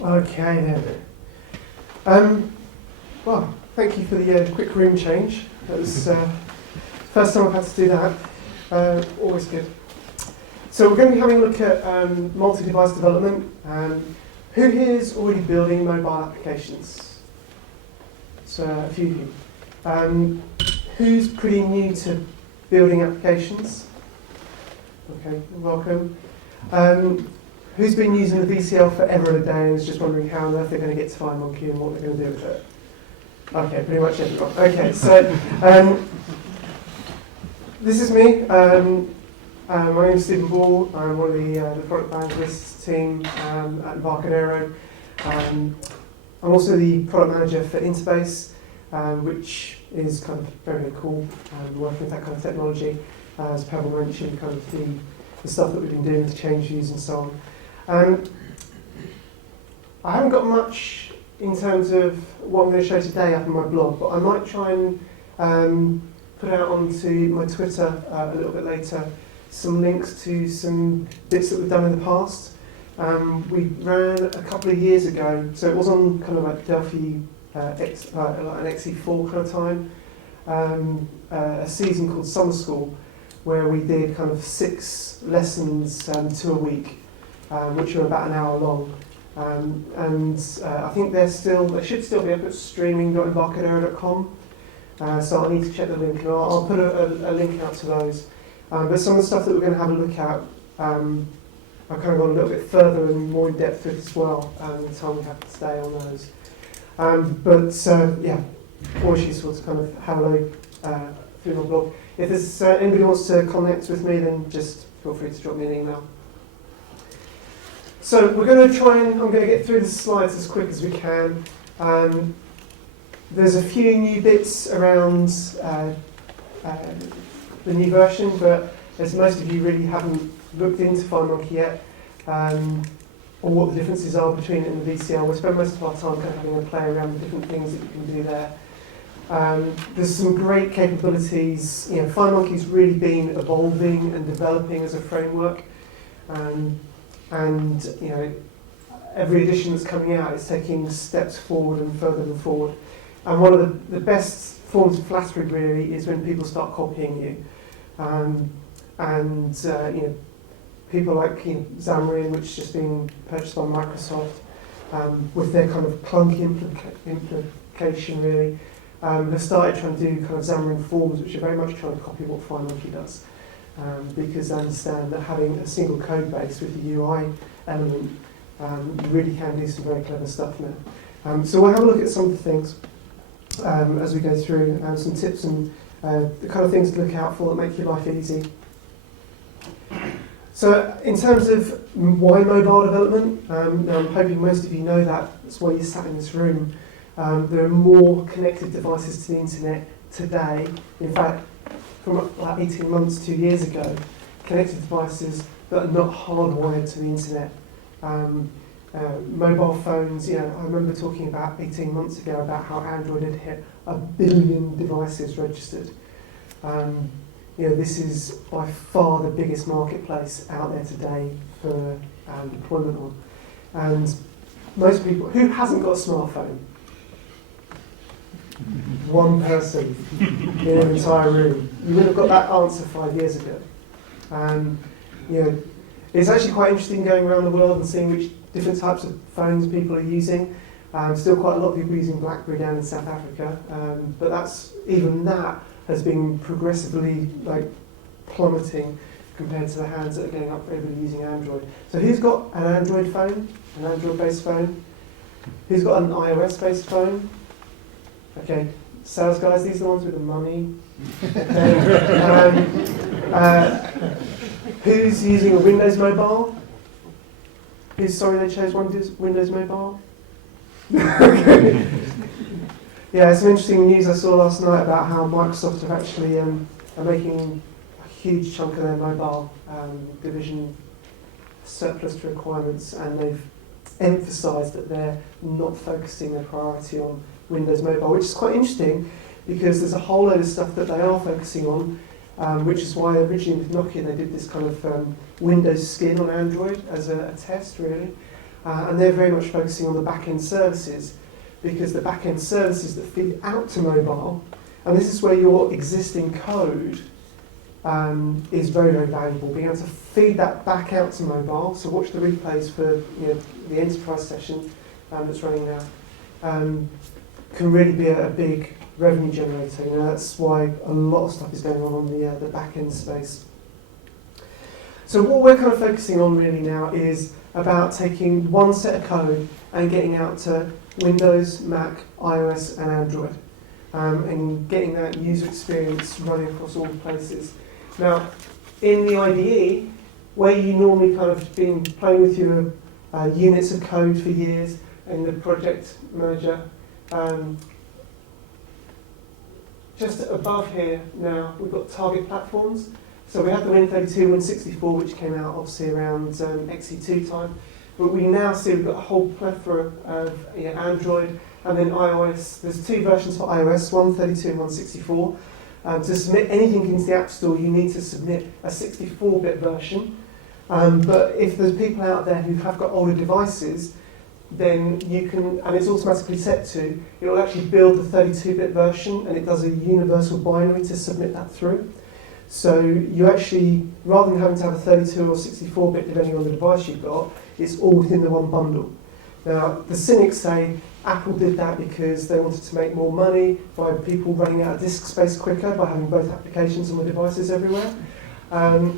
Okay then. Well, thank you for the quick room change. That was first time I've had to do that. Always good. So we're going to be having a look at multi-device development. Who here is already building mobile applications? So a few of you. Who's pretty new to building applications? Okay, welcome. Who's been using the VCL forever and a day and is just wondering how on earth they're going to get to FireMonkey and what they're going to do with it? Okay, pretty much everyone. Okay, so this is me. My name's Stephen Ball. I'm one of the product evangelists team at Embarcadero. I'm also the product manager for Interbase, which is kind of very, very cool, working with that kind of technology. As Pavel mentioned, kind of the stuff that we've been doing to change views and so on. I haven't got much in terms of what I'm going to show today up on my blog, but I might try and put out onto my Twitter a little bit later some links to some bits that we've done in the past. We ran a couple of years ago, so it was on kind of like Delphi, like an XE4 kind of time, a season called Summer School, where we did kind of 6 lessons, 2 a week, which are about an hour long. I think they should still be up at streaming.embarcadero.com. So I'll need to check the link, and I'll put a link out to those. But some of the stuff that we're going to have a look at, I've kind of gone a little bit further and more in depth with as well, the time we have to stay on those. Yeah, always useful to kind of have a look through my blog. If there's anybody who wants to connect with me, then just feel free to drop me an email. So we're going to I'm going to get through the slides as quick as we can. There's a few new bits around the new version, but as most of you really haven't looked into FireMonkey yet, or what the differences are between it and the VCL, we'll spend most of our time kind of having a play around the different things that you can do there. There's some great capabilities. You know, FireMonkey's really been evolving and developing as a framework, and you know, every edition that's coming out is taking steps forward and further and forward. And one of the best forms of flattery really is when people start copying you, you know, people like Xamarin, which is just being purchased by Microsoft, with their kind of Plunk implication really. Have started trying to do kind of Xamarin Forms, which are very much trying to copy what FireMonkey does, because they understand that having a single code base with the UI element really can do some very clever stuff now. So we'll have a look at some of the things as we go through, some tips and the kind of things to look out for that make your life easy. So in terms of why mobile development, now I'm hoping most of you know that. That's why you sat in this room. There are more connected devices to the internet today. In fact, from like 18 months, 2 years ago, connected devices that are not hardwired to the internet. Mobile phones, you know, I remember talking about 18 months ago about how Android had hit 1 billion devices registered. You know, this is by far the biggest marketplace out there today for deployment on. And most people, who hasn't got a smartphone? One person in an entire room. You would have got that answer 5 years ago. You know, it's actually quite interesting going around the world and seeing which different types of phones people are using. Still quite a lot of people using BlackBerry down in South Africa, but even that has been progressively like plummeting compared to the hands that are getting up for everybody using Android. So who's got an Android phone, an Android-based phone? Who's got an iOS-based phone? Okay, sales guys, these are the ones with the money. Who's using a Windows mobile? Who's sorry they chose Windows mobile? Okay. Yeah, some interesting news I saw last night about how Microsoft have actually are making a huge chunk of their mobile division surplus to requirements, and they've emphasised that they're not focusing their priority on Windows Mobile, which is quite interesting because there's a whole load of stuff that they are focusing on, which is why originally with Nokia they did this kind of Windows skin on Android as a test really. and they're very much focusing on the back-end services, because the back-end services that feed out to mobile, and this is where your existing code is very, very valuable. Being able to feed that back out to mobile, so watch the replays for the enterprise session that's running now, can really be a big revenue generator. That's why a lot of stuff is going on the back-end space. So what we're kind of focusing on really now is about taking one set of code and getting out to Windows, Mac, iOS and Android, and getting that user experience running across all the places. Now, in the IDE, where you normally kind of been playing with your units of code for years in the project manager, just above here now, we've got target platforms. So we have the Win32, Win64, which came out obviously around XE2 time. But we now see we've got a whole plethora of Android and then iOS. There's two versions for iOS, 132 and 164. To submit anything into the App Store, you need to submit a 64-bit version. But if there's people out there who have got older devices, then you can, and it's automatically set to, it will actually build the 32-bit version, and it does a universal binary to submit that through. So you actually, rather than having to have a 32 or 64-bit depending on the device you've got, it's all within the one bundle. Now, the cynics say Apple did that because they wanted to make more money by people running out of disk space quicker by having both applications on the devices everywhere. I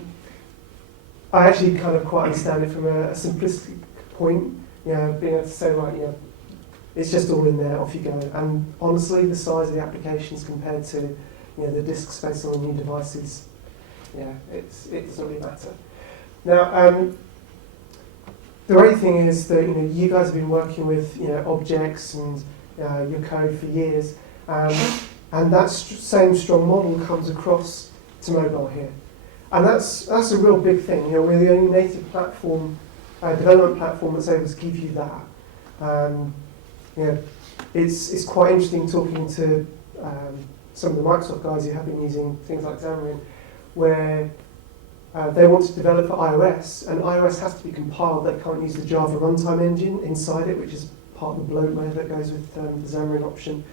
actually kind of quite understand it from a simplistic point, being able to say, right, it's just all in there, off you go. And honestly, the size of the applications compared to the disk space on the new devices, it doesn't really matter. Now, the great thing is that you guys have been working with objects and your code for years, and that same strong model comes across to mobile here, and that's a real big thing. We're the only native platform, development platform that's able to give you that. It's quite interesting talking to some of the Microsoft guys who have been using things like Xamarin, where they want to develop for iOS, and iOS has to be compiled. They can't use the Java runtime engine inside it, which is part of the bloatware that goes with the Xamarin option.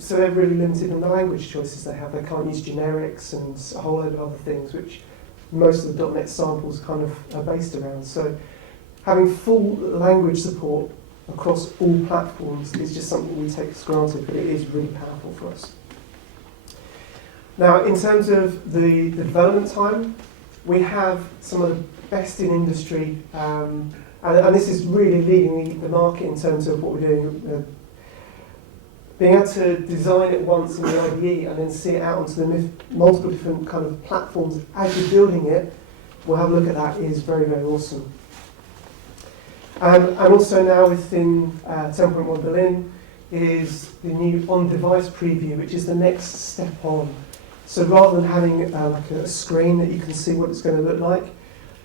So they're really limited in the language choices they have. They can't use generics and a whole load of other things, which most of the .NET samples kind of are based around. So having full language support across all platforms is just something we take as granted, but it is really powerful for us. Now, in terms of the development time, we have some of the best in industry, and this is really leading the market in terms of what we're doing. Being able to design it once in the IDE and then see it out onto the multiple different kind of platforms as you're building it, we'll have a look at that, is very, very awesome. And also now within 10.1 Berlin is the new on-device preview, which is the next step on. So rather than having like a screen that you can see what it's going to look like,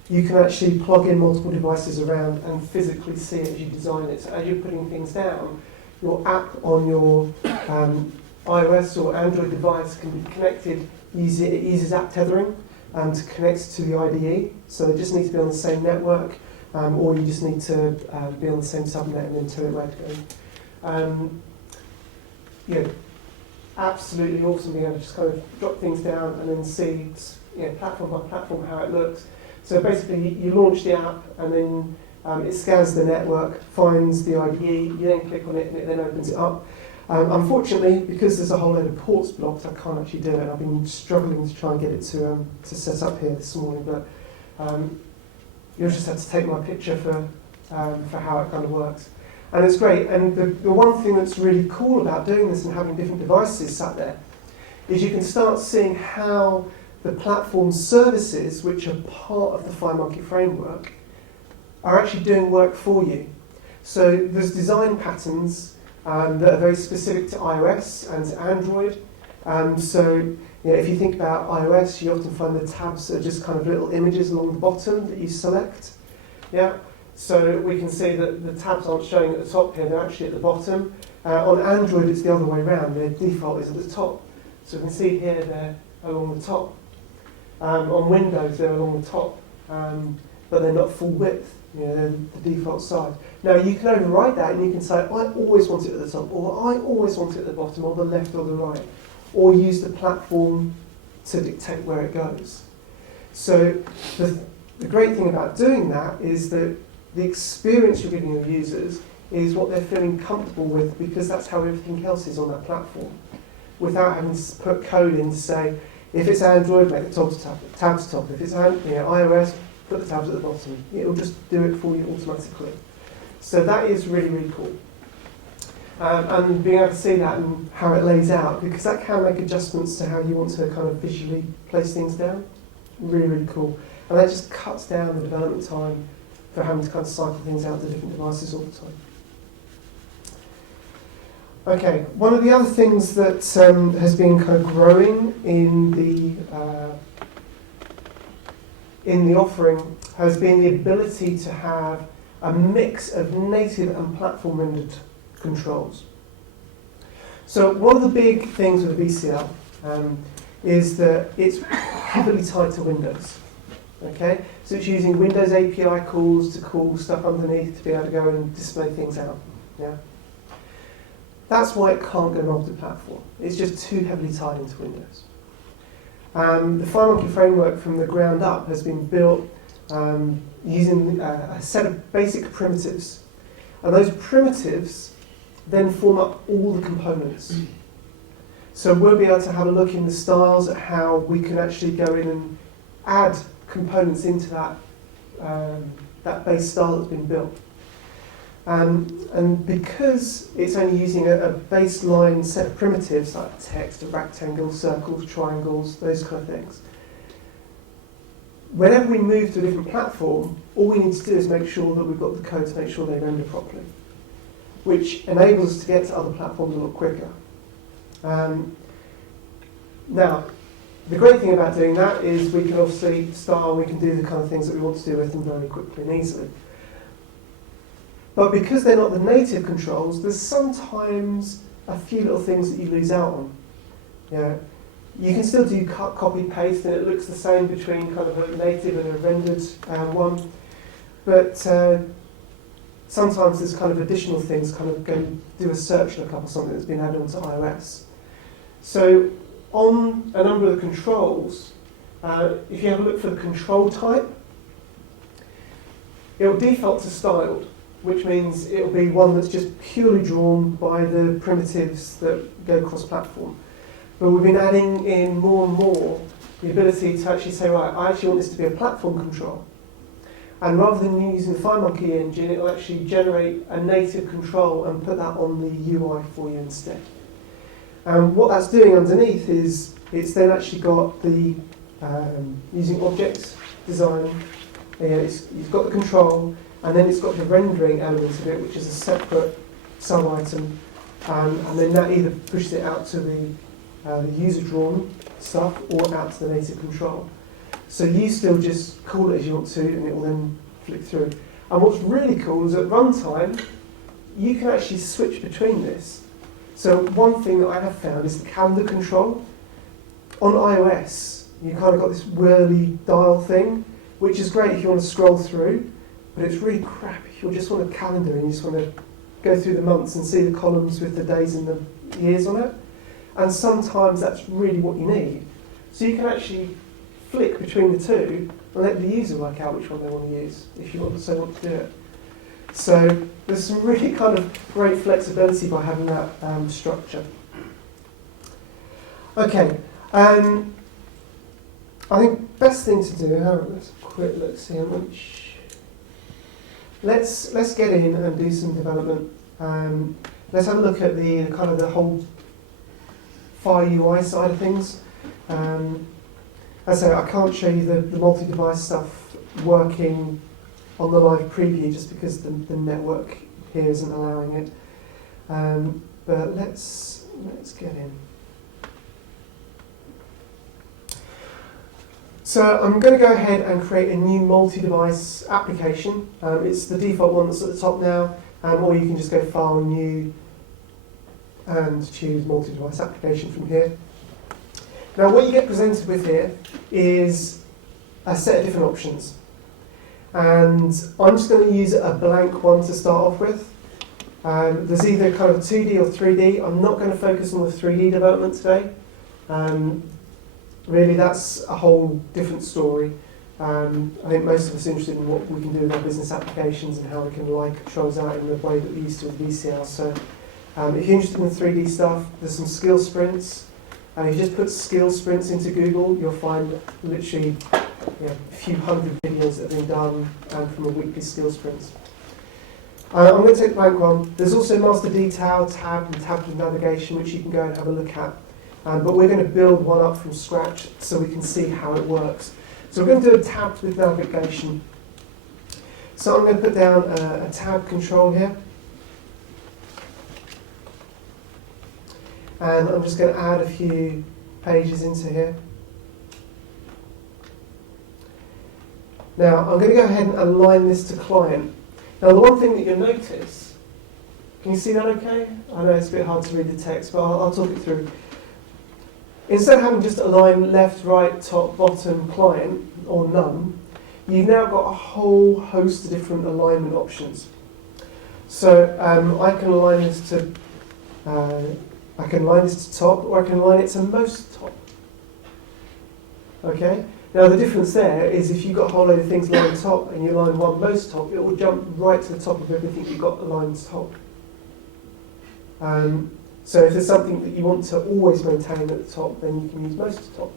you can actually plug in multiple devices around and physically see it as you design it. So as you're putting things down, your app on your iOS or Android device can be connected. It uses app tethering to connect to the IDE. So it just needs to be on the same network, or you just need to be on the same subnet and then tell it where to go. Absolutely awesome being able to just kind of drop things down and then see platform by platform how it looks. So basically you launch the app and then it scans the network, finds the IDE, you then click on it and it then opens it up. Unfortunately, because there's a whole load of ports blocked, I can't actually do it, and I've been struggling to try and get it to set up here this morning, but you'll just have to take my picture for how it kind of works. And it's great, and the one thing that's really cool about doing this and having different devices sat there is you can start seeing how the platform services, which are part of the FireMonkey framework, are actually doing work for you. So there's design patterns that are very specific to iOS and to Android. So if you think about iOS, you often find the tabs are just kind of little images along the bottom that you select. So we can see that the tabs aren't showing at the top here, they're actually at the bottom. On Android, it's the other way around. Their default is at the top. So we can see here they're along the top. On Windows, they're along the top, but they're not full width. they're the default size. Now you can override that and you can say, I always want it at the top, or I always want it at the bottom, or the left or the right, or use the platform to dictate where it goes. So the great thing about doing that is that the experience you're giving your users is what they're feeling comfortable with, because that's how everything else is on that platform, without having to put code in to say, if it's Android, make the tabs top. If it's iOS, put the tabs at the bottom. It'll just do it for you automatically. So that is really, really cool. And being able to see that and how it lays out, because that can make adjustments to how you want to kind of visually place things down. Really, really cool. And that just cuts down the development time for having to kind of cycle things out to different devices all the time. Okay, one of the other things that has been kind of growing in the offering has been the ability to have a mix of native and platform rendered controls. So one of the big things with VCL is that it's heavily tied to Windows. Okay, so it's using Windows API calls to call stuff underneath to be able to go and display things out. Yeah. That's why it can't go multi-platform. It's just too heavily tied into Windows. The FireMonkey framework from the ground up has been built using a set of basic primitives. And those primitives then form up all the components. So we'll be able to have a look in the styles at how we can actually go in and add components into that base style that's been built. And because it's only using a baseline set of primitives like text, rectangles, circles, triangles, those kind of things, whenever we move to a different platform, all we need to do is make sure that we've got the code to make sure they render properly, which enables us to get to other platforms a lot quicker. Now, the great thing about doing that is we can obviously we can do the kind of things that we want to do with them very quickly and easily. But because they're not the native controls, there's sometimes a few little things that you lose out on. You can still do cut, copy, paste, and it looks the same between kind of a native and a rendered one. But sometimes there's kind of additional things, kind of go and do a search lookup or something that's been added onto iOS. So on a number of the controls, if you have a look for the control type, it will default to styled, which means it will be one that's just purely drawn by the primitives that go cross-platform. But we've been adding in more and more the ability to actually say, right, I actually want this to be a platform control. And rather than using the FireMonkey engine, it will actually generate a native control and put that on the UI for you instead. And what that's doing underneath is it's then actually got the, using objects design, it's got the control, and then it's got the rendering element of it, which is a separate sub-item, and then that either pushes it out to the user-drawn stuff or out to the native control. So you still just call it as you want to, and it will then flick through. And what's really cool is at runtime, you can actually switch between this. So one thing that I have found is the calendar control. On iOS, you kind of got this whirly dial thing, which is great if you want to scroll through, but it's really crap if you just want a calendar and you just want to go through the months and see the columns with the days and the years on it. And sometimes that's really what you need. So you can actually flick between the two and let the user work out which one they want to use, if you want to do it. So there's some really kind of great flexibility by having that structure. Okay, I think best thing to do, let's have a quick look, see how much. Let's get in and do some development. Let's have a look at the kind of the whole Fire UI side of things. As I say, I can't show you the multi-device stuff working on the live preview just because the network here isn't allowing it. But let's get in. So I'm going to go ahead and create a new multi-device application. It's the default one that's at the top now, or you can just go File, New, and choose multi-device application from here. Now what you get presented with here is a set of different options. And I'm just going to use a blank one to start off with. There's either kind of 2D or 3D. I'm not going to focus on the 3D development today. Really, that's a whole different story. I think most of us are interested in what we can do with our business applications and how we can lie controls out in the way that we used to with VCL. So if you're interested in the 3D stuff, there's some skill sprints. If you just put skill sprints into Google, you'll find literally a few hundred videos that have been done from a weekly skill sprints. I'm going to take the blank one. There's also master detail, tab, and tab with navigation, which you can go and have a look at. But we're going to build one up from scratch so we can see how it works. So we're going to do a tab with navigation. So I'm going to put down a tab control here. And I'm just going to add a few pages into here. Now I'm going to go ahead and align this to client. Now the one thing that you'll notice, can you see that okay? I know it's a bit hard to read the text, but I'll talk it through. Instead of having just align left, right, top, bottom, client, or none, you've now got a whole host of different alignment options. So I can align this to top, or I can align it to most top. Okay. Now the difference there is if you've got a whole load of things aligned top and you align one most top, it will jump right to the top of everything you've got aligned top. So if there's something that you want to always maintain at the top, then you can use most top.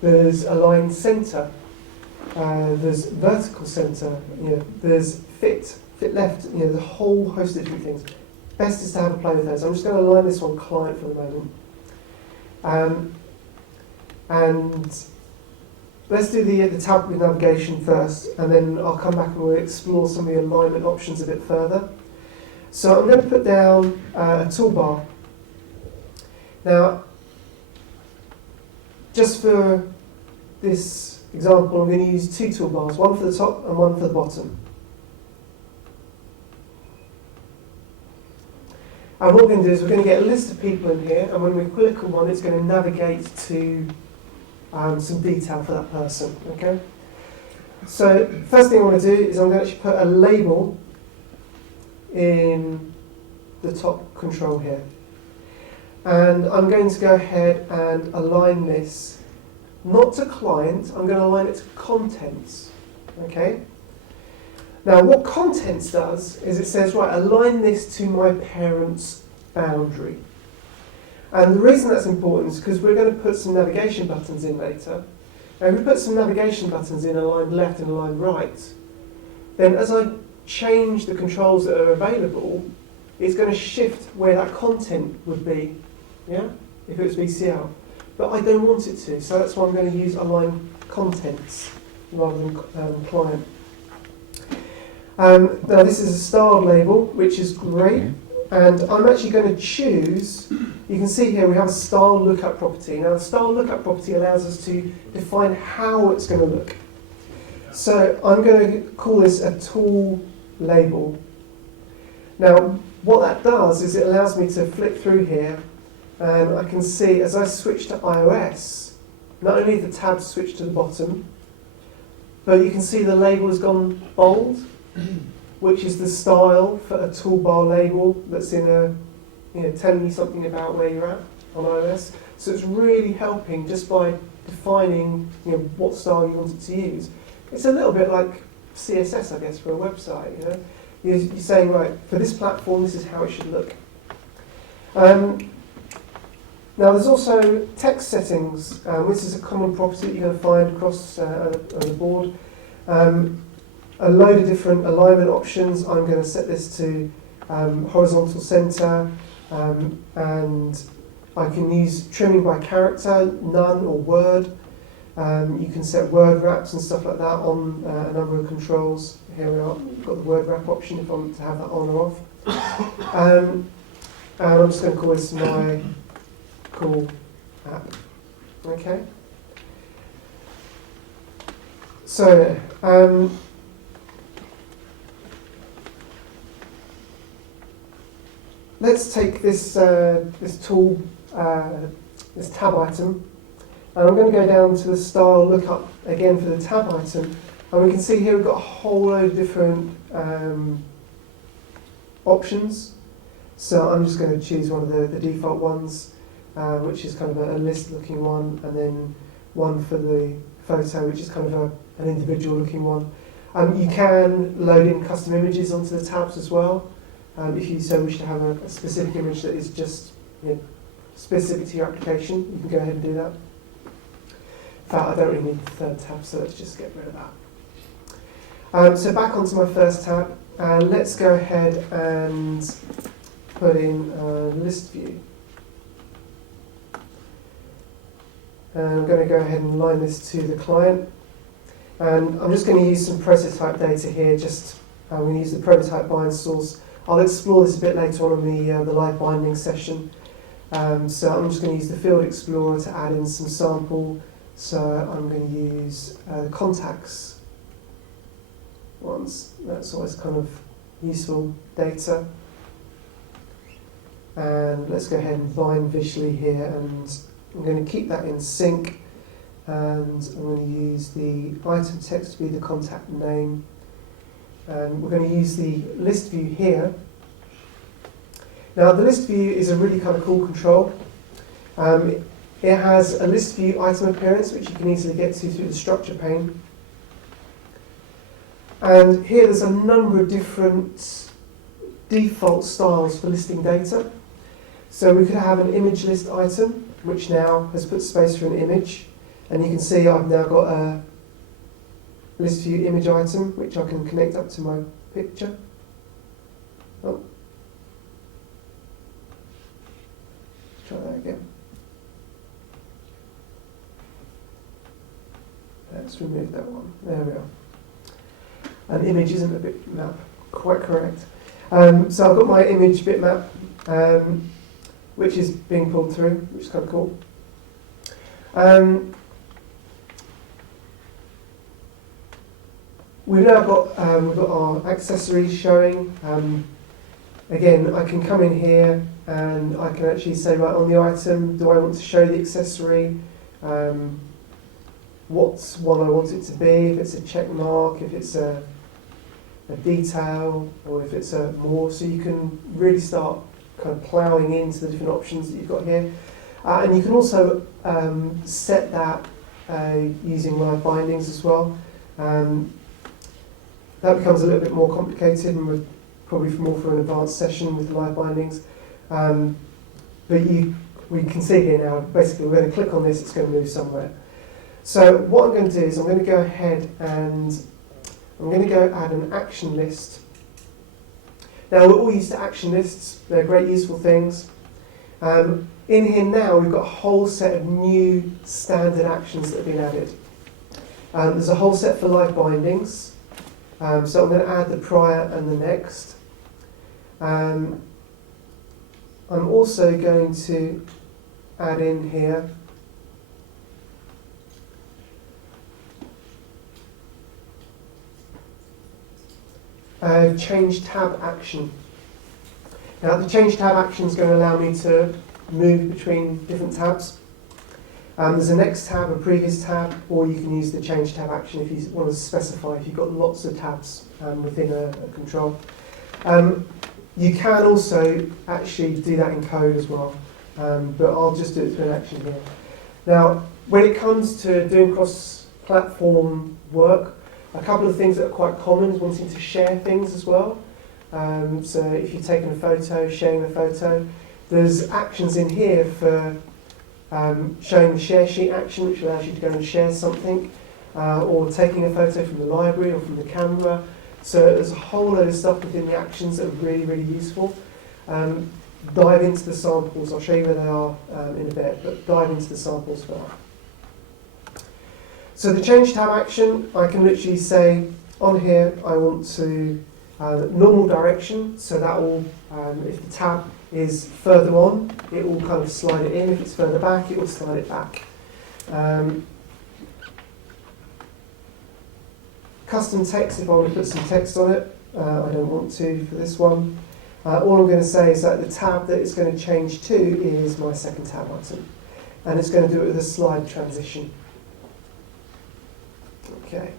There's align center. There's vertical center. There's fit left. The whole host of different things. Best is to have a play with those. I'm just going to align this one client for the moment. And let's do the tab with navigation first, and then I'll come back and we'll explore some of the alignment options a bit further. So I'm going to put down a toolbar. Now, just for this example, I'm going to use two toolbars, one for the top and one for the bottom. And what we're going to do is we're going to get a list of people in here, and when we click on one, it's going to navigate to some detail for that person. Okay. So first thing I want to do is I'm going to actually put a label in the top control here. And I'm going to go ahead and align this not to client, I'm going to align it to contents. Okay? Now what contents does is it says, right, align this to my parent's boundary. And the reason that's important is because we're going to put some navigation buttons in later. Now if we put some navigation buttons in aligned left and aligned right, then as I change the controls that are available, it's going to shift where that content would be, yeah, if it was VCL. But I don't want it to, so that's why I'm going to use align contents rather than client. Now this is a styled label, which is great, and I'm actually going to choose, you can see here we have a style lookup property. Now the style lookup property allows us to define how it's going to look. So I'm going to call this a tool label. Now what that does is it allows me to flip through here, and I can see as I switch to iOS, not only the tabs switch to the bottom, but you can see the label has gone bold, which is the style for a toolbar label that's in a, telling you something about where you're at on iOS. So it's really helping just by defining, what style you want it to use. It's a little bit like CSS, I guess, for a website. You're saying, right, for this platform, this is how it should look. Now, there's also text settings. This is a common property that you're going to find across on the board. A load of different alignment options. I'm going to set this to horizontal center, and I can use trimming by character, none, or word. You can set word wraps and stuff like that on a number of controls. Here we are. We've got the word wrap option if I want to have that on or off. And I'm just going to call this my cool app. Okay. So let's take this this tool, this tab item, and I'm going to go down to the style lookup again for the tab item, And we can see here we've got a whole load of different options. So I'm just going to choose one of the default ones, which is kind of a list-looking one, and then one for the photo, which is kind of an individual-looking one. You can load in custom images onto the tabs as well, if you so wish to have a specific image that is just specific to your application. You can go ahead and do that. In fact, I don't really need the third tab, so let's just get rid of that. So back onto my first tab, let's go ahead and put in list view. And I'm going to go ahead and align this to the client. And I'm just going to use some prototype data here. I'm going to use the prototype bind source. I'll explore this a bit later on in the live binding session. So I'm just going to use the Field Explorer to add in some sample. So I'm going to use the contacts ones. That's always kind of useful data. And let's go ahead and bind visually here, and I'm going to keep that in sync, and I'm going to use the item text to be the contact name, and we're going to use the list view here. Now the list view is a really kind of cool control. It has a list view item appearance, which you can easily get to through the structure pane. And here there's a number of different default styles for listing data. So we could have an image list item, which now has put space for an image. And you can see I've now got a list view image item, which I can connect up to my picture. Oh. Try that again. Let's remove that one. There we are. An image isn't a bitmap, quite correct. So I've got my image bitmap, which is being pulled through, which is kind of cool. We've now got our accessories showing. Again, I can come in here and I can actually say, right, on the item, do I want to show the accessory? What one I want it to be, if it's a check mark, if it's a detail, or if it's a more. So you can really start kind of ploughing into the different options that you've got here. And you can also set that using live bindings as well. That becomes a little bit more complicated, and we're probably more for an advanced session with live bindings. But we can see here now, basically we're going to click on this, it's going to move somewhere. So what I'm going to do is I'm going to go ahead and I'm going to go add an action list. Now we're all used to action lists, they're great useful things. In here now we've got a whole set of new standard actions that have been added. There's a whole set for live bindings. So I'm going to add the prior and the next. I'm also going to add in here change tab action. Now the change tab action is going to allow me to move between different tabs. There's a next tab, a previous tab, or you can use the change tab action if you want to specify, if you've got lots of tabs within a control. You can also actually do that in code as well, but I'll just do it through an action here. Now, when it comes to doing cross-platform work, a couple of things that are quite common is wanting to share things as well. So if you're taking a photo, sharing the photo, there's actions in here for showing the share sheet action, which allows you to go and share something, or taking a photo from the library or from the camera. So there's a whole load of stuff within the actions that are really, really useful. Dive into the samples. I'll show you where they are in a bit, but dive into the samples for that. So the change tab action, I can literally say on here I want to normal direction, so that will, if the tab is further on, it will kind of slide it in. If it's further back, it will slide it back. Custom text, if I want to put some text on it, I don't want to for this one. All I'm going to say is that the tab that it's going to change to is my second tab item. And it's going to do it with a slide transition. Okay.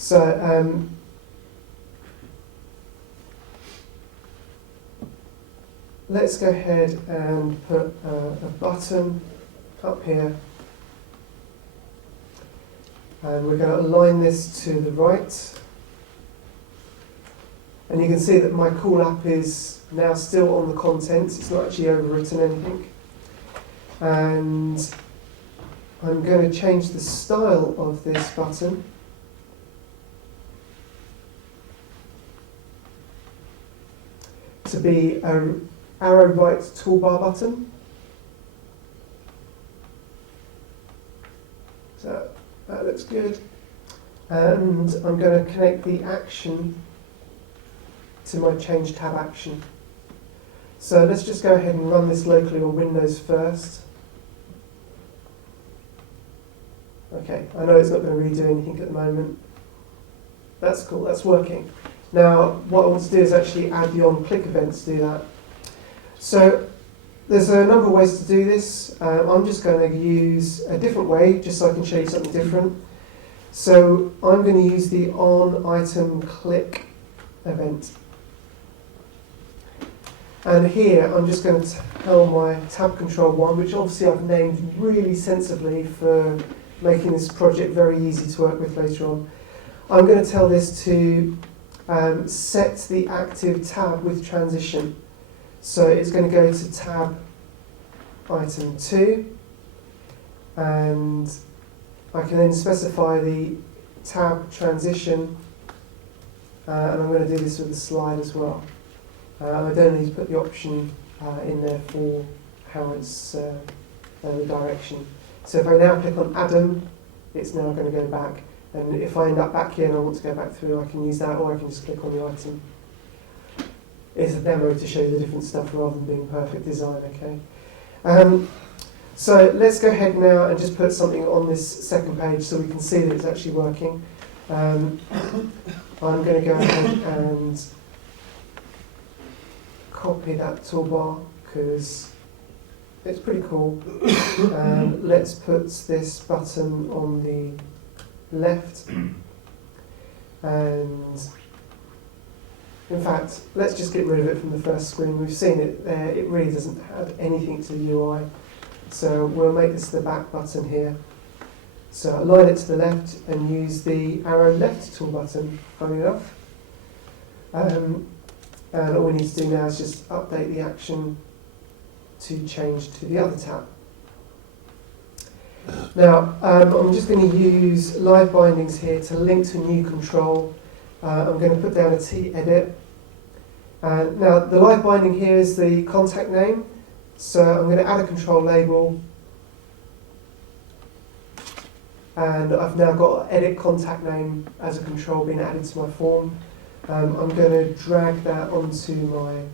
So let's go ahead and put a button up here. And we're going to align this to the right. And you can see that my call up is now still on the contents. It's not actually overwritten anything. And I'm going to change the style of this button. To be an arrow right toolbar button. So that looks good. And I'm going to connect the action to my change tab action. So let's just go ahead and run this locally on Windows first. Okay, I know it's not going to really do anything at the moment. That's cool, that's working. Now, what I want to do is actually add the on-click event to do that. So there's a number of ways to do this. I'm just going to use a different way, just so I can show you something different. So I'm going to use the on-item-click event. And here I'm just going to tell my tab control 1, which obviously I've named really sensibly for making this project very easy to work with later on. I'm going to tell this to set the active tab with transition. So it's going to go to tab item 2, and I can then specify the tab transition, and I'm going to do this with the slide as well. I don't need to put the option in there for how it's the direction. So if I now click on Adam, it's now going to go back. And if I end up back here and I want to go back through, I can use that, or I can just click on the item. It's a demo to show you the different stuff rather than being perfect design, okay? So let's go ahead now and just put something on this second page so we can see that it's actually working. I'm going to go ahead and copy that toolbar because it's pretty cool. Let's put this button on the left, and in fact, let's just get rid of it from the first screen. We've seen it there. It really doesn't add anything to the UI. So we'll make this the back button here. So align it to the left and use the arrow left tool button, funny enough. And all we need to do now is just update the action to change to the other tab. Now, I'm just going to use live bindings here to link to a new control. I'm going to put down a T-edit. Now, the live binding here is the contact name. So I'm going to add a control label. And I've now got edit contact name as a control being added to my form. I'm going to drag that onto my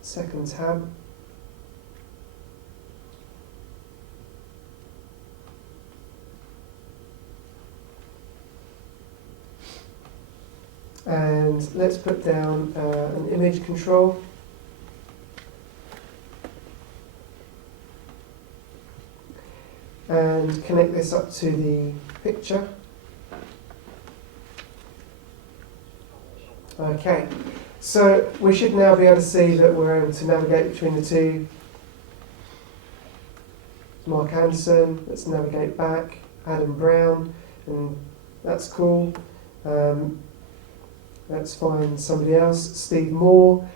second tab. And let's put down an image control. And connect this up to the picture. Okay, so we should now be able to see that we're able to navigate between the two. Mark Anderson, let's navigate back, Adam Brown, and that's cool. Let's find somebody else, Steve Moore.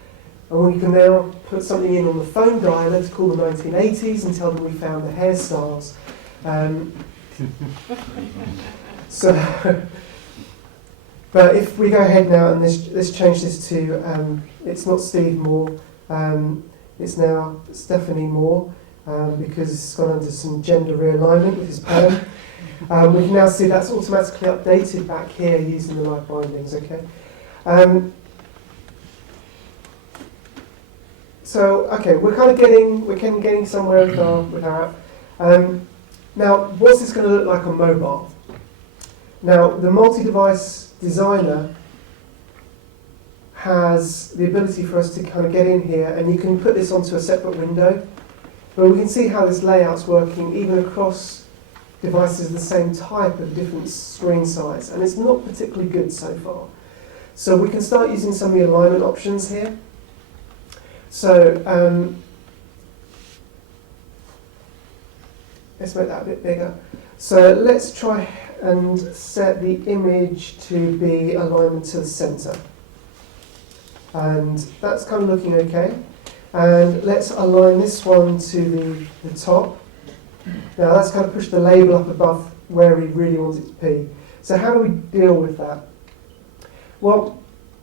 And we can now put something in on the phone dialer to call the 1980s and tell them we found the hairstyles. But if we go ahead now and let's change this to, it's not Steve Moore, it's now Stephanie Moore, because it's gone under some gender realignment with his pen. We can now see that's automatically updated back here using the live bindings, okay? So, okay, we're getting somewhere with our app. Now, what's this going to look like on mobile? Now, the multi-device designer has the ability for us to kind of get in here, and you can put this onto a separate window. But we can see how this layout's working even across devices of the same type of different screen size, and it's not particularly good so far. So we can start using some of the alignment options here. So let's make that a bit bigger. So let's try and set the image to be alignment to the center. And that's kind of looking okay. And let's align this one to the top. Now that's kind of pushed the label up above where we really want it to be. So how do we deal with that? Well,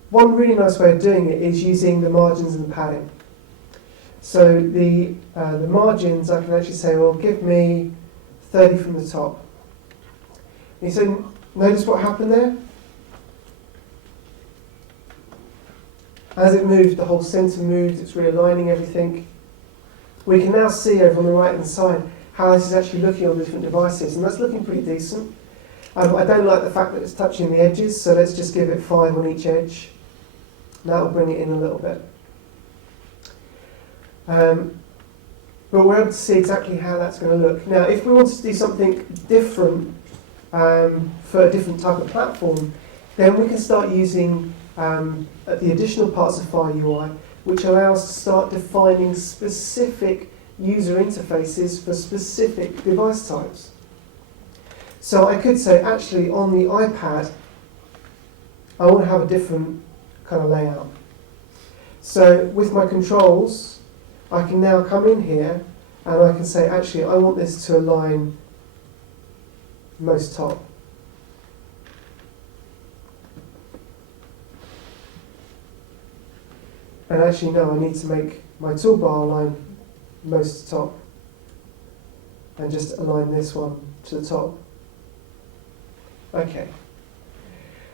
one really nice way of doing it is using the margins and the padding. So the margins, I can actually say, well, give me 30 from the top. And you say, notice what happened there? As it moved, the whole centre moved, it's realigning everything. We can now see over on the right hand side how this is actually looking on the different devices, and that's looking pretty decent. I don't like the fact that it's touching the edges, so let's just give it 5 on each edge. That'll bring it in a little bit. But we're able to see exactly how that's going to look. Now, if we wanted to do something different for a different type of platform, then we can start using the additional parts of Fire UI, which allow us to start defining specific user interfaces for specific device types. So I could say, actually, on the iPad, I want to have a different kind of layout. So with my controls, I can now come in here and I can say, actually, I want this to align most top. And actually, no, I need to make my toolbar align most top and just align this one to the top. Okay.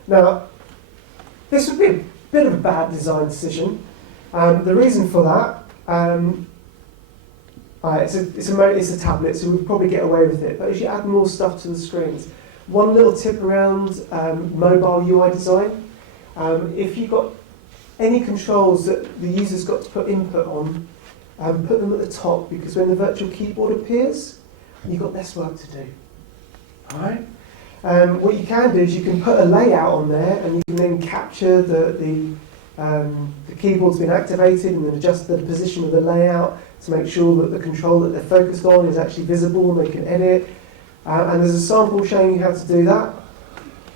Now, this would be a bit of a bad design decision. The reason for that, it's a tablet, so we'd probably get away with it. But as you add more stuff to the screens, one little tip around mobile UI design, if you've got any controls that the user's got to put input on, put them at the top, because when the virtual keyboard appears, you've got less work to do. All right? What you can do is you can put a layout on there, and you can then capture the keyboard's been activated, and then adjust the position of the layout to make sure that the control that they're focused on is actually visible and they can edit. And there's a sample showing you how to do that.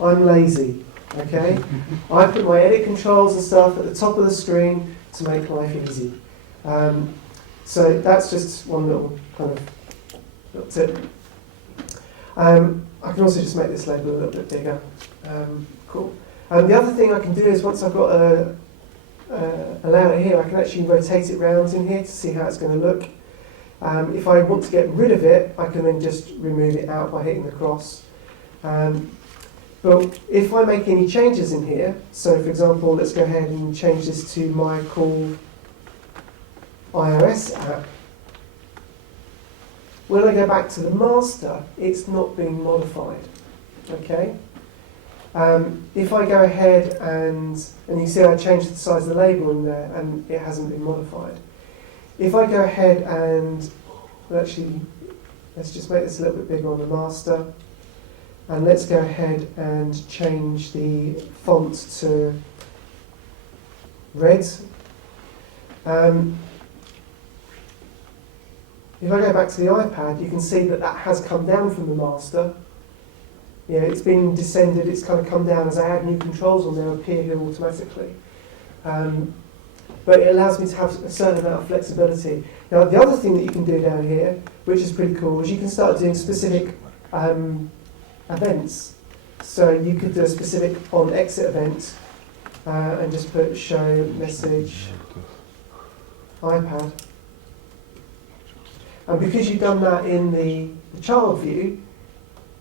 I'm lazy, okay? I put my edit controls and stuff at the top of the screen to make life easy. So that's just one little kind of little tip. I can also just make this label a little bit bigger. Cool. And the other thing I can do is once I've got a layout here, I can actually rotate it round in here to see how it's going to look. If I want to get rid of it, I can then just remove it out by hitting the cross. But if I make any changes in here, so for example, let's go ahead and change this to my cool iOS app. When I go back to the master, it's not being modified. Okay? If I go ahead and you see I changed the size of the label in there and it hasn't been modified. If I go ahead and actually, let's just make this a little bit bigger on the master, and let's go ahead and change the font to red. If I go back to the iPad, you can see that that has come down from the master. Yeah, it's been descended, it's kind of come down as I add new controls on there, appear here automatically. But it allows me to have a certain amount of flexibility. Now, the other thing that you can do down here, which is pretty cool, is you can start doing specific events. So you could do a specific on exit event and just put show message iPad. And because you've done that in the child view,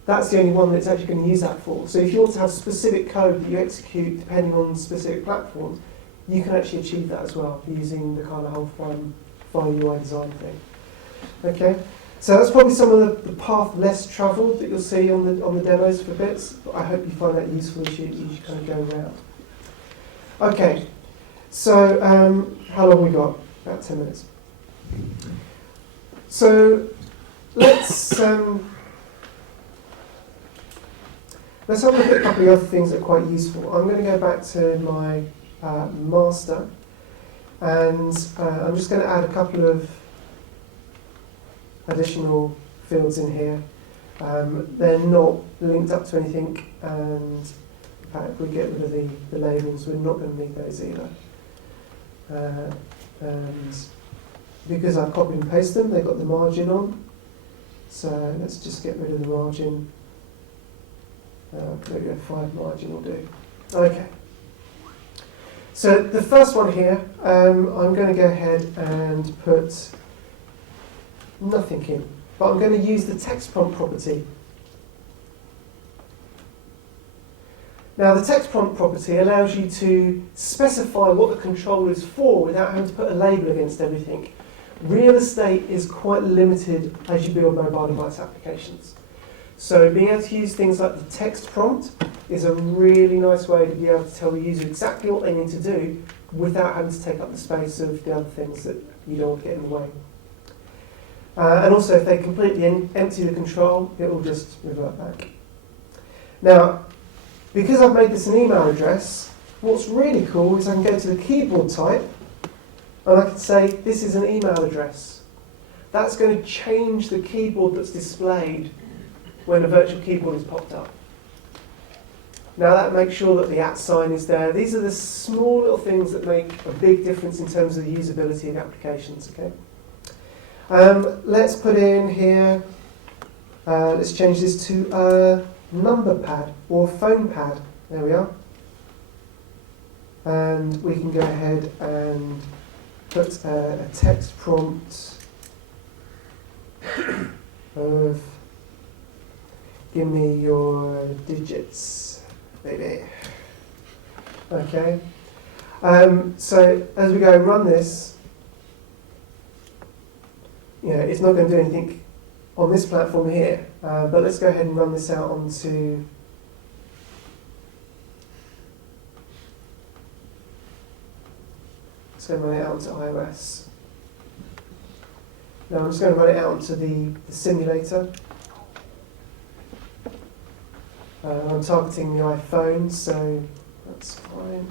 that's the only one that's actually going to use that for. So if you want to have specific code that you execute depending on specific platforms, you can actually achieve that as well using the kind of whole Fire UI design thing. Okay, so that's probably some of the path less travelled that you'll see on the demos for bits. But I hope you find that useful as you kind of go around. Okay, so how long have we got? About 10 minutes. So let's Let's have a look at a couple of other things that are quite useful. I'm going to go back to my master, and I'm just going to add a couple of additional fields in here. They're not linked up to anything, and in fact, if we get rid of the labels, we're not going to need those either. And because I've copied and pasted them, they've got the margin on. So let's just get rid of the margin. Maybe a 5 margin will do. Okay. So the first one here, I'm going to go ahead and put nothing in, but I'm going to use the text prompt property. Now the text prompt property allows you to specify what the control is for without having to put a label against everything. Real estate is quite limited as you build mobile device applications. So being able to use things like the text prompt is a really nice way to be able to tell the user exactly what they need to do without having to take up the space of the other things that you don't want to get in the way. And also if they completely empty the control, it will just revert back. Now, because I've made this an email address, what's really cool is I can go to the keyboard type and I can say, this is an email address. That's going to change the keyboard that's displayed when a virtual keyboard is popped up. Now that makes sure that the @ sign is there. These are the small little things that make a big difference in terms of the usability of applications. Okay. Let's put in here, let's change this to a number pad or phone pad. There we are. And we can go ahead and put a text prompt of give me your digits, baby. Okay. So as we go and run this, it's not going to do anything on this platform here. But let's go ahead and run this out onto run it out onto iOS. Now I'm just going to run it out onto the simulator. I'm targeting the iPhone, so that's fine.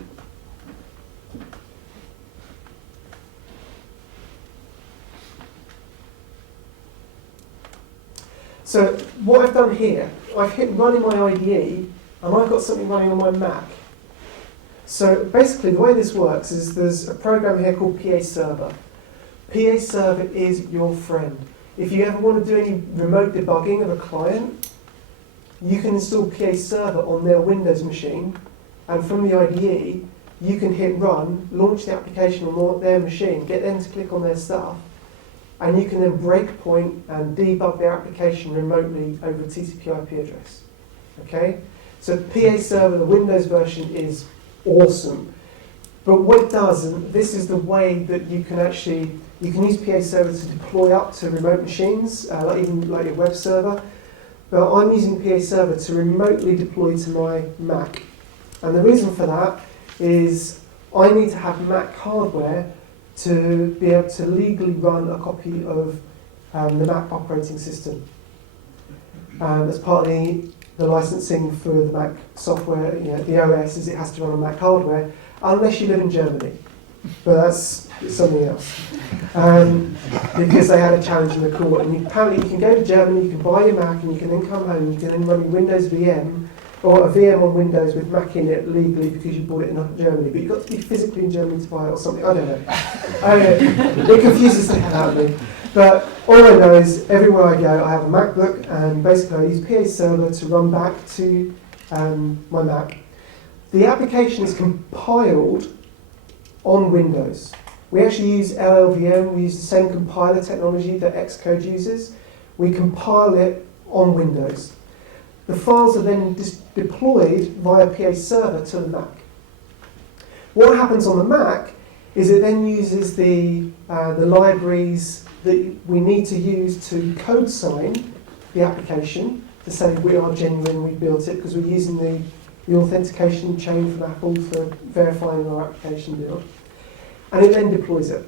So what I've done here, I've hit run in my IDE, and I've got something running on my Mac. So basically the way this works is there's a program here called PA Server. PA Server is your friend. If you ever want to do any remote debugging of a client, you can install PA Server on their Windows machine, and from the IDE, you can hit run, launch the application on their machine, get them to click on their stuff, and you can then breakpoint and debug their application remotely over a TCP/IP address. Okay? So PA Server, the Windows version, is awesome. But what it does, and this is the way that you can use PA Server to deploy up to remote machines, even like your web server. But I'm using PA Server to remotely deploy to my Mac. And the reason for that is I need to have Mac hardware to be able to legally run a copy of the Mac operating system. As part of the licensing for the Mac software, the OS, is it has to run on Mac hardware, unless you live in Germany. But that's something else. Because they had a challenge in the court, and apparently you can go to Germany, you can buy your Mac, and you can then come home, you can then run your Windows VM, or a VM on Windows with Mac in it legally because you bought it in Germany, but you've got to be physically in Germany to buy it or something, I don't know. It confuses the hell out of me. But all I know is everywhere I go, I have a MacBook, and basically I use PA Server to run back to my Mac. The application is compiled on Windows. We actually use LLVM, we use the same compiler technology that Xcode uses. We compile it on Windows. The files are then deployed via PA Server to the Mac. What happens on the Mac is it then uses the libraries that we need to use to code sign the application to say we are genuine, we built it, because we're using the authentication chain from Apple for verifying our application build. And it then deploys it.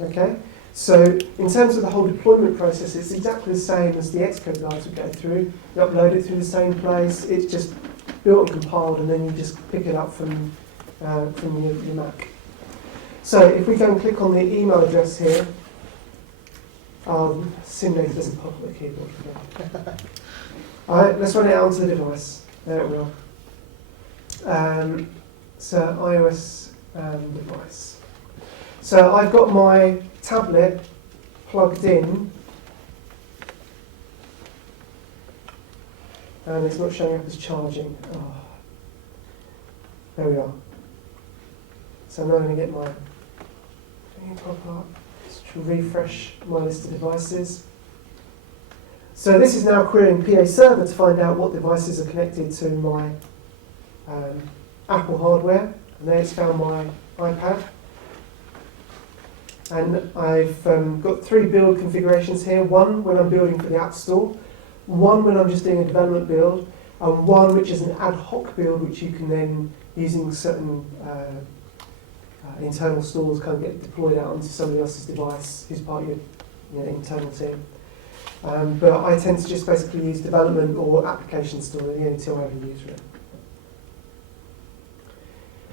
Okay? So in terms of the whole deployment process, it's exactly the same as the Xcode guys would go through. You upload it through the same place, it's just built and compiled, and then you just pick it up from your Mac. So if we go and click on the email address here, Simulator doesn't pop up the keyboard. Alright, let's run it out onto the device. There it will. So iOS device. So I've got my tablet plugged in, and it's not showing up as charging. Oh. There we are. So I'm now going to get my thing pop up. Just refresh my list of devices. So this is now querying PA Server to find out what devices are connected to my Apple hardware. And there it's found my iPad. And I've got 3 build configurations here. One when I'm building for the App Store, one when I'm just doing a development build, and one which is an ad hoc build which you can then, using certain internal stores, kind of get deployed out onto somebody else's device who's part of your internal team. But I tend to just basically use development or application store, the only two I ever use really.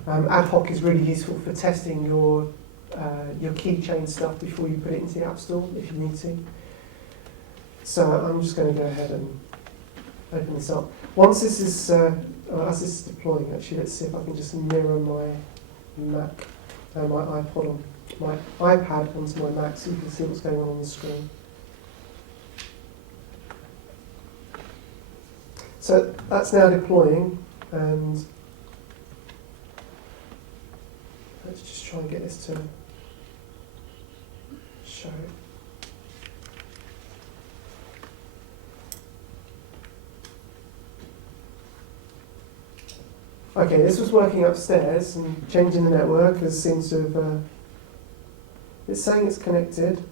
Ad hoc is really useful for testing your keychain stuff before you put it into the App Store, if you need to. So I'm just going to go ahead and open this up. Once this is, as this is deploying, actually, let's see if I can just mirror my Mac, my iPad onto my Mac, so you can see what's going on the screen. So that's now deploying, and let's just try and get this to show. Okay, this was working upstairs, and changing the network has seems to have. It's saying it's connected,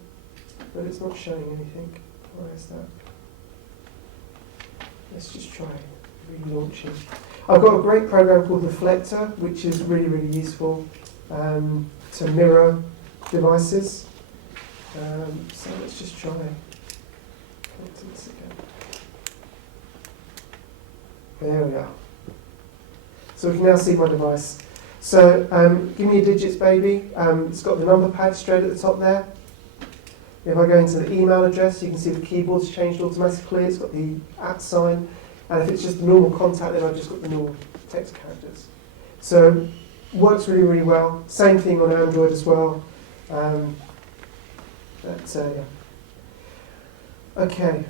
but it's not showing anything. Why is that? Let's just try relaunching. I've got a great program called Reflector, which is really, really useful to mirror devices. So let's just try connecting this again. There we are. So we can now see my device. So give me your digits, baby. It's got the number pad straight at the top there. If I go into the email address, you can see the keyboard's changed automatically. It's got the @ sign. And if it's just the normal contact, then I've just got the normal text characters. So works really, really well. Same thing on Android as well. Yeah. Okay.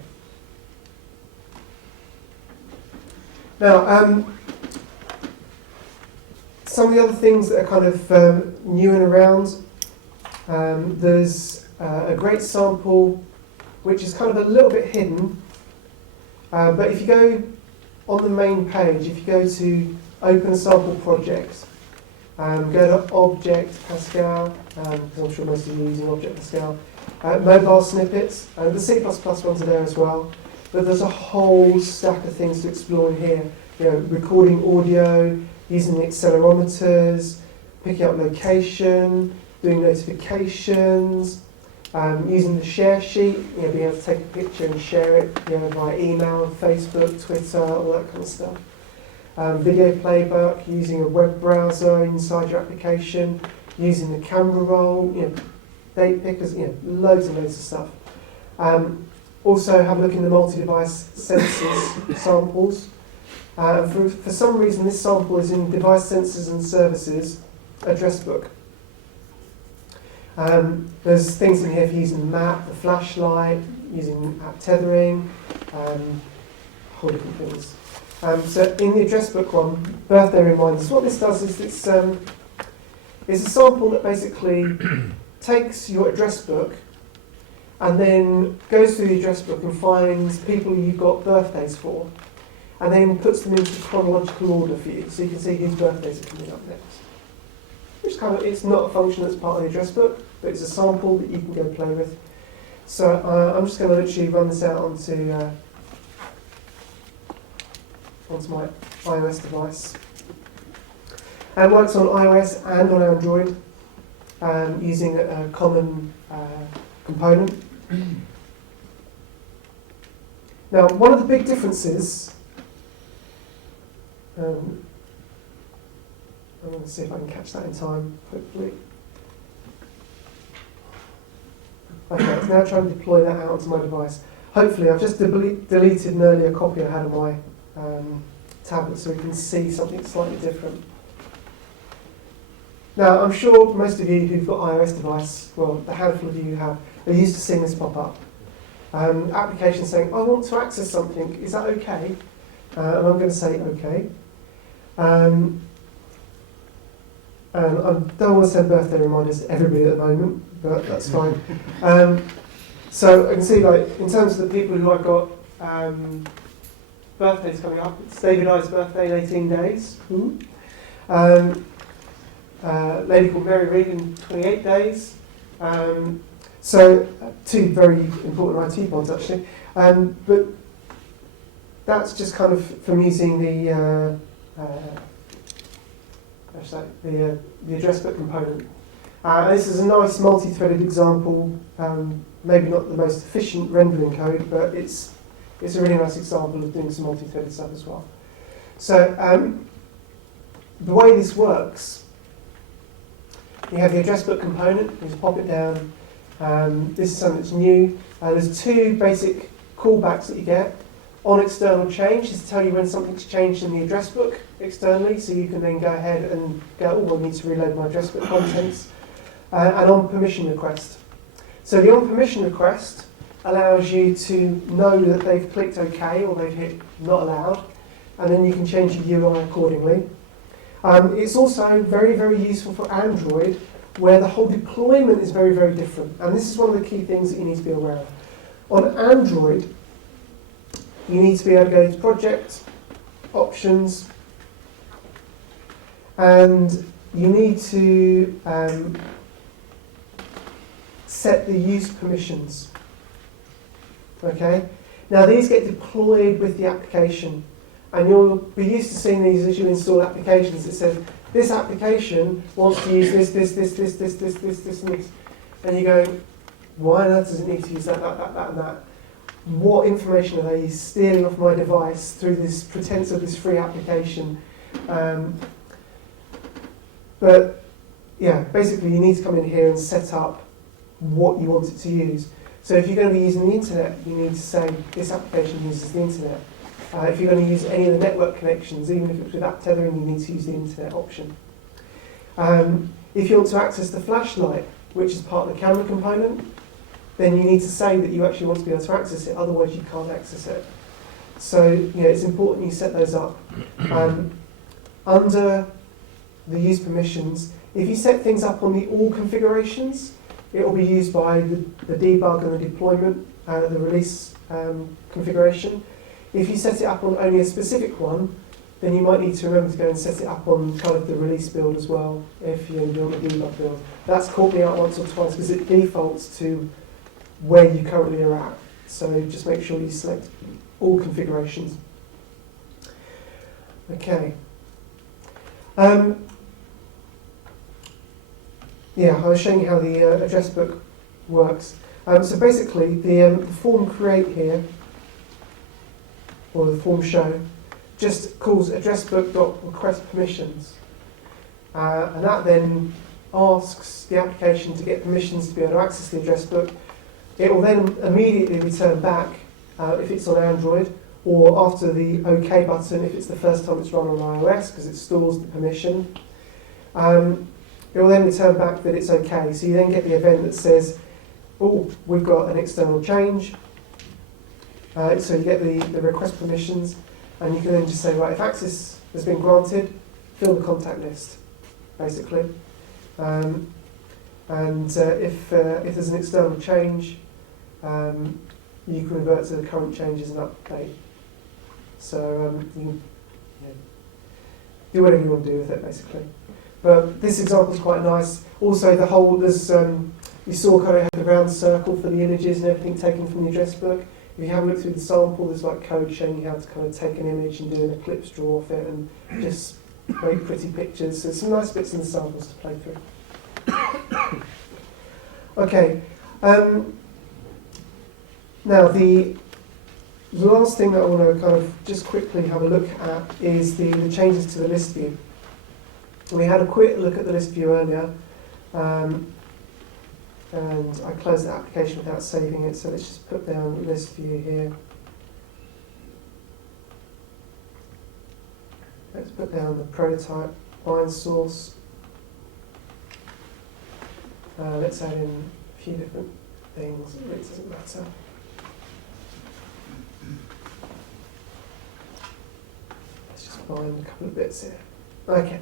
Now, some of the other things that are kind of new and around, there's a great sample which is kind of a little bit hidden, but if you go on the main page, if you go to Open a Sample Project, go to Object Pascal, because I'm sure most of you are using Object Pascal, mobile snippets, the C++ ones are there as well, but there's a whole stack of things to explore in here. You know, recording audio, using the accelerometers, picking up location, doing notifications, using the share sheet, you know, being able to take a picture and share it, you know, via email, Facebook, Twitter, all that kind of stuff. Video playback, using a web browser inside your application, using the camera roll, you know, date pickers, you know, loads and loads of stuff. Also have a look in the multi-device sensors samples. For some reason, this sample is in Device Sensors and Services address book. There's things in here for using the map, the flashlight, using app tethering, whole different things. So in the address book one, birthday reminders, what this does is it's a sample that basically takes your address book and then goes through the address book and finds people you've got birthdays for, and then puts them into chronological order for you, so you can see whose birthdays are coming up next. Which kind of, it's not a function that's part of the address book, but it's a sample that you can go play with. So I'm just going to literally run this out onto my iOS device. And it works on iOS and on Android, using a common component. Now, one of the big differences, I'm going to see if I can catch that in time, hopefully. Okay, it's now trying to deploy that out onto my device. Hopefully, I've just deleted an earlier copy I had of my tablet so we can see something slightly different. Now, I'm sure most of you who've got iOS device, well, the handful of you who have, are used to seeing this pop up. Application saying, I want to access something, is that okay? And I'm going to say okay. And I don't want to send birthday reminders to everybody at the moment, but that's fine. So I can see, like, in terms of the people who I've got birthdays coming up, it's David I's birthday in 18 days. A lady called Mary Reid in 28 days. So two very important IT pods actually. But that's just kind of from using the address book component. This is a nice multi-threaded example, maybe not the most efficient rendering code, but it's a really nice example of doing some multi-threaded stuff as well. So the way this works, you have the address book component, you just pop it down. This is something that's new. There's two basic callbacks that you get. On external change is to tell you when something's changed in the address book externally, so you can then go ahead and go, oh, I need to reload my address book contents. And on permission request. So the on permission request allows you to know that they've clicked OK or they've hit not allowed, and then you can change your UI accordingly. It's also very, very useful for Android, where the whole deployment is very, very different. And this is one of the key things that you need to be aware of. On Android, you need to be able to go to Project, Options, and you need to set the use permissions. Okay? Now these get deployed with the application, and you'll be used to seeing these as you install applications. It says, this application wants to use this, and this. And you go, why on earth does it need to use that, and that? What information are they stealing off my device through this pretense of this free application? But yeah, basically you need to come in here and set up what you want it to use. So if you're going to be using the internet, you need to say this application uses the internet. If you're going to use any of the network connections, even if it's without tethering, you need to use the internet option. If you want to access the flashlight, which is part of the camera component, then you need to say that you actually want to be able to access it, otherwise you can't access it. So it's important you set those up. Under the use permissions, if you set things up on the all configurations, it will be used by the debug and the deployment, the release configuration. If you set it up on only a specific one, then you might need to remember to go and set it up on kind of the release build as well, if you're on the debug build. That's caught me out once or twice because it defaults to where you currently are at. So just make sure you select all configurations. Okay. Yeah, I was showing you how the address book works. So basically, the form create here, or the form show, just calls addressbook.request permissions. And that then asks the application to get permissions to be able to access the address book. It will then immediately return back if it's on Android, or after the OK button if it's the first time it's run on iOS, because it stores the permission. It will then return back that it's OK. So you then get the event that says, oh, we've got an external change. So you get the request permissions, and you can then just say, right, if access has been granted, fill the contact list, basically. And if there's an external change, you can revert to the current changes and update. So you can do whatever you want to do with it, basically. But this example is quite nice. Also, there's you saw kind of the round circle for the images and everything taken from the address book. If you have a look through the sample, there's like code showing you how to kind of take an image and do an eclipse draw off it and just make pretty pictures. So some nice bits in the samples to play through. Okay, Now, the last thing that I want to kind of just quickly have a look at is the changes to the list view. We had a quick look at the list view earlier, and I closed the application without saving it, so let's just put down list view here. Let's put down the prototype line source. Let's add in a few different things, it doesn't matter. Let's just find a couple of bits here. Okay,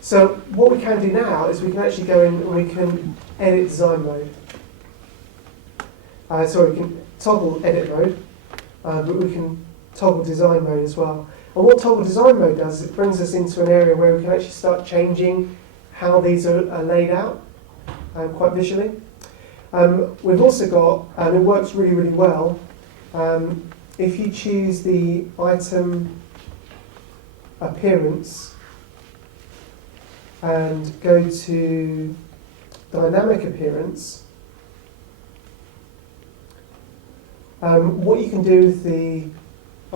so what we can do now is we can actually go in and we can edit design mode. Sorry, we can toggle edit mode, but we can toggle design mode as well. And what toggle design mode does is it brings us into an area where we can actually start changing how these are laid out quite visually. We've also got, and it works really, really well, if you choose the item appearance and go to dynamic appearance, what you can do with the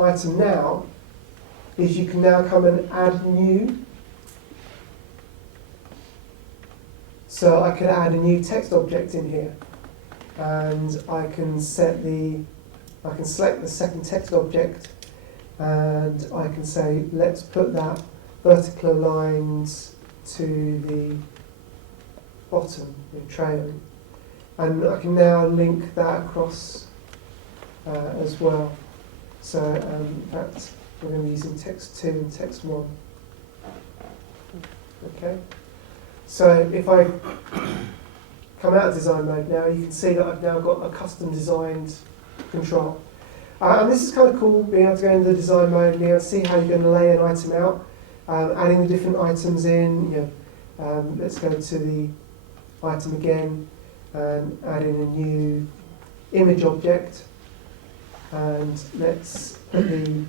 item now is you can now come and add new. So I can add a new text object in here, and I can select the second text object, and I can say let's put that vertical aligned to the bottom, the trailing, and I can now link that across as well. So in fact, we're going to be using text 2 and text 1. Okay. So if I come out of design mode now, you can see that I've now got a custom designed control. And this is kind of cool, being able to go into the design mode and being able to see how you're going to lay an item out, adding the different items in. Let's go to the item again and add in a new image object. And let's put the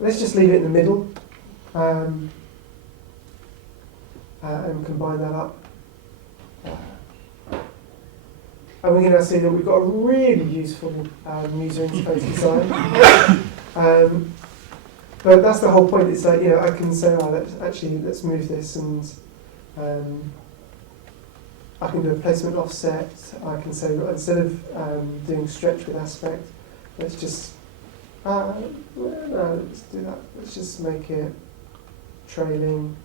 let's just leave it in the middle and combine that up. And we're going to see that we've got a really useful user interface design. But that's the whole point. It's like, I can say, let's move this, and I can do a placement offset. I can say, instead of doing stretch with aspect, let's just let's do that. Let's just make it trailing.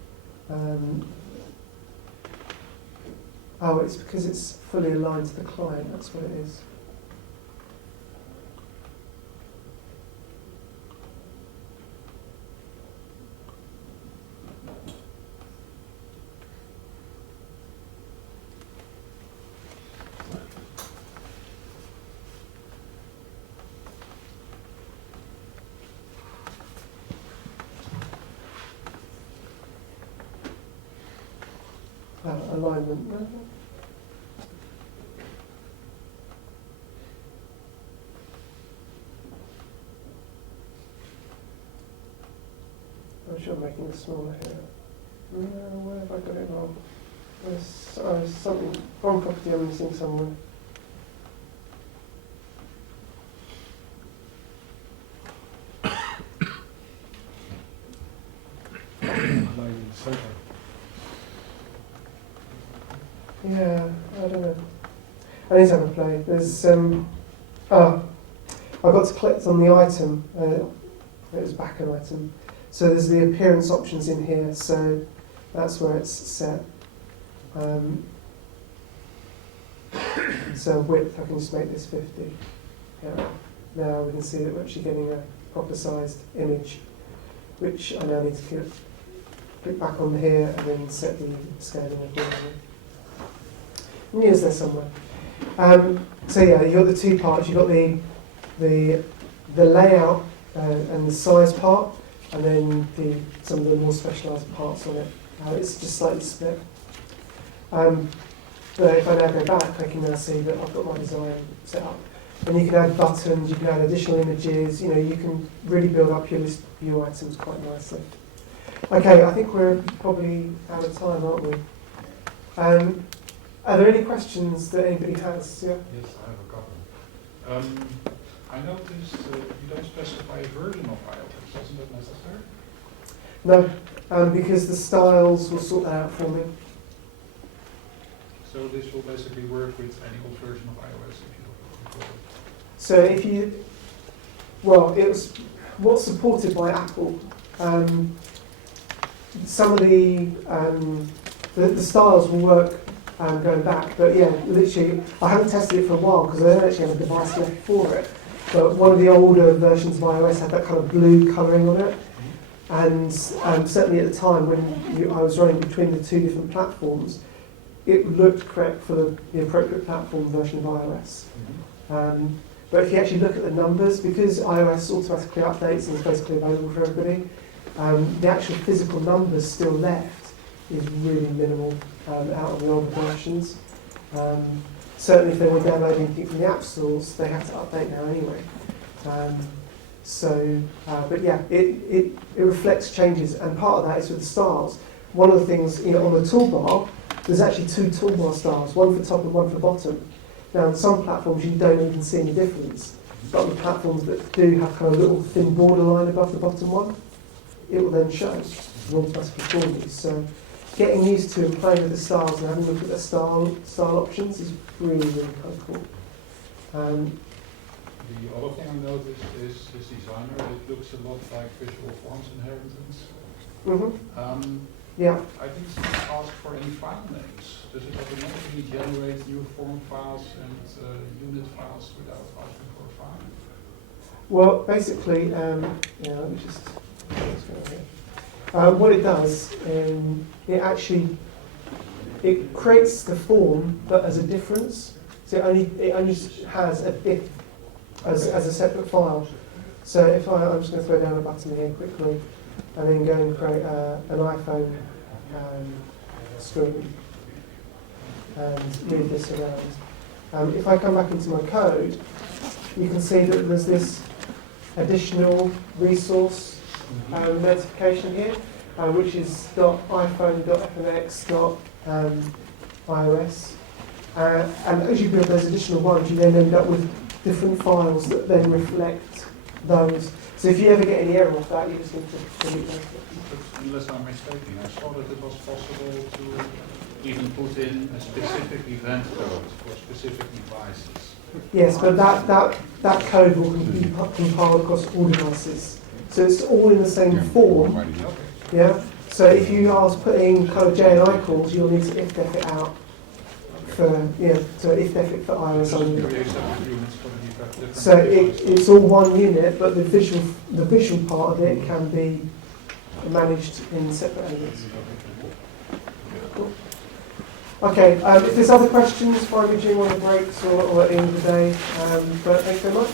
It's because it's fully aligned to the client. That's what it is. Alignment. I'm sure I'm making it smaller here. No, where have I got it wrong? There's something, wrong property I'm missing somewhere. Yeah, I don't know. I need to have a play. There's I got to click on the item. It was back an item. So there's the appearance options in here. So that's where it's set. So width, I can just make this 50. Yeah. Now we can see that we're actually getting a proper sized image, which I now need to click back on here and then set the scaling accordingly. Near's there somewhere. So yeah, you've got the two parts. You've got the layout and the size part, and then some of the more specialised parts on it. It's just slightly split. But if I now go back, I can now see that I've got my design set up. And you can add buttons, you can add additional images. You can really build up your list view items quite nicely. Okay, I think we're probably out of time, aren't we? Are there any questions that anybody has? Yeah? Yes, I have a couple. I noticed you don't specify a version of iOS. Isn't that necessary? No, because the styles will sort that out for me. So this will basically work with any old version of iOS if you record it. So if you, well, it was what's supported by Apple. Some of the styles will work going back, but yeah, literally, I haven't tested it for a while because I don't actually have a device left for it. But one of the older versions of iOS had that kind of blue colouring on it, and certainly at the time when I was running between the two different platforms, it looked correct for the appropriate platform version of iOS. But if you actually look at the numbers, because iOS automatically updates and is basically available for everybody, the actual physical numbers still left is really minimal out of the older versions. Certainly if they were downloading anything from the app stores, they have to update now anyway. But yeah, it reflects changes, and part of that is with the styles. One of the things, on the toolbar, there's actually two toolbar styles, one for top and one for bottom. Now, on some platforms, you don't even see any difference. But on the platforms that do have kind of a little thin borderline above the bottom one, it will then show and automatically form these. So getting used to and playing with the styles and having a look at the style options is really, really kind of cool. The other thing I noticed is this designer. It looks a lot like visual forms inheritance. Yeah. I didn't ask for any file names. Does it automatically generate new form files and unit files without asking for a file? Well, basically, let me just. What it does, it creates the form, but as a difference. So it only has a bit as a separate file. So if I'm just going to throw down a button again quickly, and then go and create an iPhone screen and move this around. If I come back into my code, you can see that there's this additional resource notification here, which is .iphone.fnx.ios. And as you build those additional ones, you then end up with different files that then reflect those. So if you ever get any error off that, you just need to delete those. Unless I'm mistaken, I saw that it was possible to even put in a specific event code for specific devices. Yes, but that code will be compiled across all devices. So it's all in the same form. Yeah. So if you are putting kind of JNI calls, you'll need to if-def it out to if-def it for iOS only. So it's all one unit, but the visual part of it can be managed in separate elements. Cool. Okay, if there's other questions, find me during one of the breaks or at the end of the day. But thanks very much.